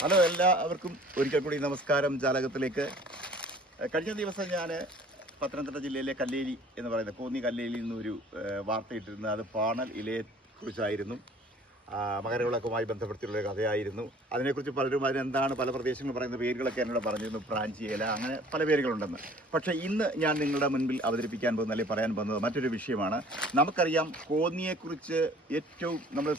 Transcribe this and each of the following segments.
Hello എല്ലാവർക്കും ഒരിക്കൽ കൂടി നമസ്കാരം ജാലകത്തിലേക്ക്. കഴിഞ്ഞ ദിവസം ഞാൻ പത്തനംതിട്ട ജില്ലയിലെ കല്ലേരി എന്ന് പറയുന്ന കോന്നി കല്ലേരിയിൽ നിന്നൊരു വാർത്തയിട്ടിരുന്നത് അത് പാണൽ ഇലയെ കുറിച്ചായിരുന്നു ആ, മകരവിളക്കുമായി ഒരു കഥയായിരുന്നു. അതിനെക്കുറിച്ച് പലരും അതിനെന്താണ് പല പ്രദേശങ്ങൾ പറയുന്ന പേരുകളൊക്കെ എന്നോട് പറഞ്ഞിരുന്നു പ്രാഞ്ചി ഇല അങ്ങനെ പല പേരുകളുണ്ടെന്ന്. പക്ഷേ ഇന്ന് ഞാൻ നിങ്ങളുടെ മുൻപിൽ അവതരിപ്പിക്കാൻ പോകുന്ന അല്ലെങ്കിൽ പറയാൻ പോകുന്നത് മറ്റൊരു വിഷയമാണ്. നമുക്കറിയാം കോന്നിയെക്കുറിച്ച് ഏറ്റവും നമ്മൾ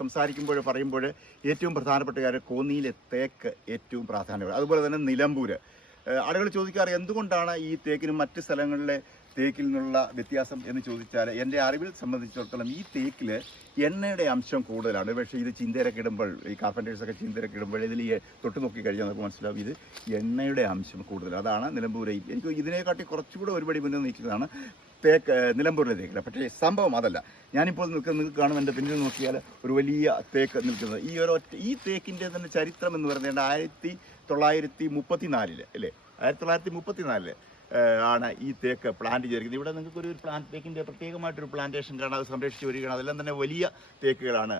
സംസാരിക്കുമ്പോൾ പറയുമ്പോൾ ഏറ്റവും പ്രധാനപ്പെട്ട കാര്യം കോന്നിയിലെ തേക്ക് ഏറ്റവും പ്രാധാന്യമാണ് അതുപോലെ തന്നെ നിലമ്പൂര്. ആളുകൾ ചോദിക്കാറ് എന്തുകൊണ്ടാണ് ഈ തേക്കിനും മറ്റ് സ്ഥലങ്ങളിലെ തേക്കിൽ നിന്നുള്ള വ്യത്യാസം എന്ന് ചോദിച്ചാൽ എന്റെ അറിവിൽ സംബന്ധിച്ചിടത്തോളം ഈ തേക്കിൽ എണ്ണയുടെ അംശം കൂടുതലാണ്. പക്ഷേ ഇത് ചിന്തയിലൊക്കെ ഇടുമ്പോൾ ഈ കാർപ്പന്റേഴ്സൊക്കെ ചിന്തയിലൊക്കെ ഇടുമ്പോൾ ഇതിൽ തൊട്ട് നോക്കി കഴിഞ്ഞാൽ നമുക്ക് മനസ്സിലാവും ഇത് എണ്ണയുടെ അംശം കൂടുതൽ അതാണ് നിലമ്പൂരയിൽ എനിക്ക് ഇതിനെക്കാട്ടി കുറച്ചുകൂടെ ഒരുപടി മുന്നിൽ നിൽക്കുന്നതാണ് തേക്ക് നിലമ്പൂരിലെ തേക്കില. പക്ഷേ സംഭവം അതല്ല. ഞാനിപ്പോൾ നിൽക്കുന്ന നിങ്ങൾക്ക് കാണും എന്റെ പിന്നിൽ നോക്കിയാൽ ഒരു വലിയ തേക്ക് നിൽക്കുന്നത്. ഈ ഒരു ഈ തേക്കിന്റെ തന്നെ ചരിത്രം എന്ന് പറയുന്നത് ആയിരത്തി തൊള്ളായിരത്തി മുപ്പത്തി നാലിൽ അല്ലേ? ആയിരത്തി തൊള്ളായിരത്തി മുപ്പത്തി നാലിൽ ആണ് ഈ തേക്ക് പ്ലാന്റ് ചെയ്തിരിക്കുന്നത്. ഇവിടെ നിങ്ങൾക്ക് ഒരു പ്ലാന്റ് തേക്കിന്റെ പ്രത്യേകമായിട്ടൊരു പ്ലാന്റേഷൻ കാണാൻ സംരക്ഷിച്ച് വരികയാണ്. അതെല്ലാം തന്നെ വലിയ തേക്കുകളാണ്.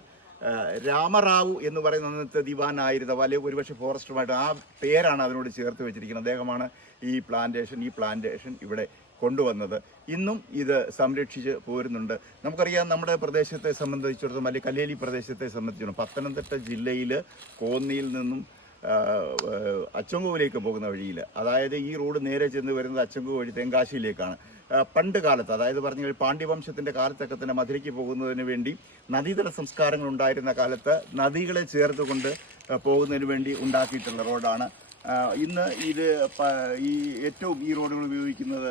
രാമറാവു എന്ന് പറയുന്ന അന്നത്തെ ദിവാനായിരുന്ന. വലിയ ഒരുപക്ഷെ ഫോറസ്റ്റുമായിട്ട് ആ പേരാണ് അതിനോട് ചേർത്ത് വെച്ചിരിക്കുന്നത്. അദ്ദേഹമാണ് ഈ പ്ലാന്റേഷൻ ഈ പ്ലാന്റേഷൻ ഇവിടെ കൊണ്ടുവന്നത്. ഇന്നും ഇത് സംരക്ഷിച്ച് പോരുന്നുണ്ട്. നമുക്കറിയാം നമ്മുടെ പ്രദേശത്തെ സംബന്ധിച്ചിടത്തോളം അല്ലെങ്കിൽ കല്ലേലി പ്രദേശത്തെ സംബന്ധിച്ചിടത്തോളം പത്തനംതിട്ട ജില്ലയിൽ കോന്നിയിൽ നിന്നും അച്ചങ്കോവിലേക്ക് പോകുന്ന വഴിയിൽ അതായത് ഈ റോഡ് നേരെ ചെന്ന് വരുന്നത് അച്ചങ്കു വഴി തെങ്കാശിയിലേക്കാണ്. പണ്ട് കാലത്ത് അതായത് പറഞ്ഞു പാണ്ഡ്യവംശത്തിന്റെ കാലത്തൊക്കെ തന്നെ മധുരയ്ക്ക് പോകുന്നതിന് വേണ്ടി നദീതല സംസ്കാരങ്ങൾ ഉണ്ടായിരുന്ന കാലത്ത് നദികളെ ചേർത്തുകൊണ്ട് പോകുന്നതിന് വേണ്ടി ഉണ്ടാക്കിയിട്ടുള്ള റോഡാണ്. ഇന്ന് ഇത് ഈ ഏറ്റവും ഈ റോഡുകൾ ഉപയോഗിക്കുന്നത്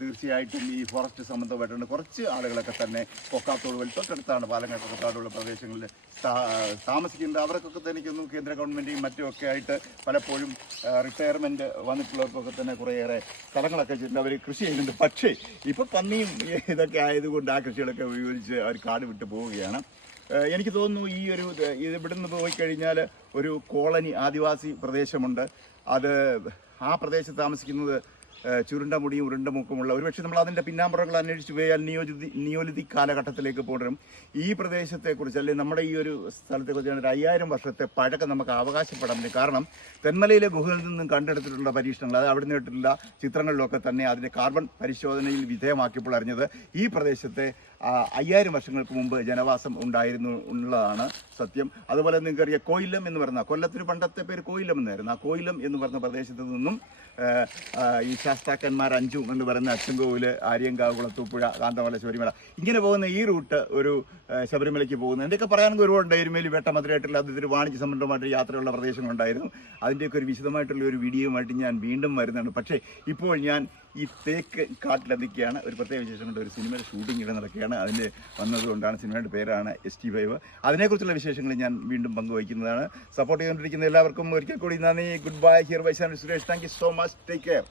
തീർച്ചയായിട്ടും ഈ ഫോറസ്റ്റ് സംബന്ധമായിട്ടുണ്ട് കുറച്ച് ആളുകളൊക്കെ തന്നെ കൊക്കാത്തോട് വലിയ തൊട്ടടുത്താണ് പാലങ്ങാട് കൊക്കാത്തോടുള്ള പ്രദേശങ്ങളിൽ താമസിക്കുന്നത് അവർക്കൊക്കെ തന്നെ എനിക്കൊന്നു കേന്ദ്ര ഗവൺമെന്റും മറ്റുമൊക്കെ ആയിട്ട് പലപ്പോഴും റിട്ടയർമെന്റ് വന്നിട്ടുള്ളവർക്കൊക്കെ തന്നെ കുറേയേറെ സ്ഥലങ്ങളൊക്കെ വെച്ചിട്ടുണ്ട്. അവർ കൃഷി ചെയ്യുന്നുണ്ട്. പക്ഷേ ഇപ്പോൾ പന്നിയും ഇതൊക്കെ ആയതുകൊണ്ട് ആ കൃഷികളൊക്കെ ഉപയോഗിച്ച് അവർ കാട് വിട്ടു പോവുകയാണ്. എനിക്ക് തോന്നുന്നു ഈ ഒരു ഇത് ഇവിടുന്ന് പോയി കഴിഞ്ഞാൽ ഒരു കോളനി ആദിവാസി പ്രദേശമുണ്ട്. അത് ആ പ്രദേശത്ത് താമസിക്കുന്നത് ചുരുണ്ട മുടിയും ഉരുണ്ട മൂക്കുമുള്ള ഒരുപക്ഷെ നമ്മൾ അതിന്റെ പിന്നാമ്പുറങ്ങൾ അന്വേഷിച്ച് പോയാൽ നിയോജിതി നിയോലിതി കാലഘട്ടത്തിലേക്ക് പോകണം. ഈ പ്രദേശത്തെക്കുറിച്ച് അല്ലെങ്കിൽ നമ്മുടെ ഈ ഒരു സ്ഥലത്തെക്കുറിച്ച് ഒരു അയ്യായിരം വർഷത്തെ പഴക്കം നമുക്ക് അവകാശപ്പെടാൻ കാരണം തെന്മലയിലെ ഗുഹയിൽ നിന്നും കണ്ടെടുത്തിട്ടുള്ള പരീക്ഷണങ്ങൾ അത് അവിടെ നിന്നിട്ടുള്ള ചിത്രങ്ങളിലൊക്കെ തന്നെ അതിന്റെ കാർബൺ പരിശോധനയിൽ വിധേയമാക്കിയപ്പോൾ അറിഞ്ഞത് ഈ പ്രദേശത്തെ അയ്യായിരം വർഷങ്ങൾക്ക് മുമ്പ് ജനവാസം ഉണ്ടായിരുന്നു ഉള്ളതാണ് സത്യം. അതുപോലെ നിങ്ങൾക്കറിയാം കോയിലം എന്ന് പറയുന്ന കൊല്ലത്തിന് പണ്ടത്തെ പേര് കോയിലം എന്നായിരുന്നു. ആ കോയിലം എന്ന് പറഞ്ഞ പ്രദേശത്ത് നിന്നും ഈ ശാസ്താക്കന്മാർ അഞ്ചു എന്ന് പറയുന്ന അച്ചൻകോവിൽ ആര്യങ്കാവ് കുളത്തൂപ്പുഴ കാന്തമല ശബരിമല ഇങ്ങനെ പോകുന്ന ഈ റൂട്ട് ഒരു ശബരിമലയ്ക്ക് പോകുന്നത് എന്തൊക്കെ പറയാനൊക്കെ ഒരുപാടുണ്ട്. എരുമേലി വേട്ട മധുരമായിട്ടുള്ള അതിൽ വാണിജ്യ സംബന്ധമായിട്ട് യാത്രയുള്ള പ്രദേശങ്ങളുണ്ടായിരുന്നു. അതിന്റെയൊക്കെ ഒരു വിശദമായിട്ടുള്ള ഒരു വീഡിയോ ആയിട്ട് ഞാൻ വീണ്ടും വരുന്നുണ്ട് പക്ഷേ ഇപ്പോൾ ഞാൻ ഈ തേക്ക് കാട്ടിലെത്തിക്കുകയാണ്. ഒരു പ്രത്യേക വിശേഷം കൊണ്ട് ഒരു സിനിമയുടെ ഷൂട്ടിംഗ് ഇവിടെ നടക്കുകയാണ്. അതിന് വന്നതുകൊണ്ടാണ് സിനിമയുടെ പേരാണ് എസ് ടി ഫൈവ്. അതിനെക്കുറിച്ചുള്ള വിശേഷങ്ങൾ ഞാൻ വീണ്ടും പങ്കുവയ്ക്കുന്നതാണ്. സപ്പോർട്ട് ചെയ്തുകൊണ്ടിരിക്കുന്ന എല്ലാവർക്കും ഒരിക്കൽ കൂടി നന്ദി. Goodbye here bye Suresh thank you so much take care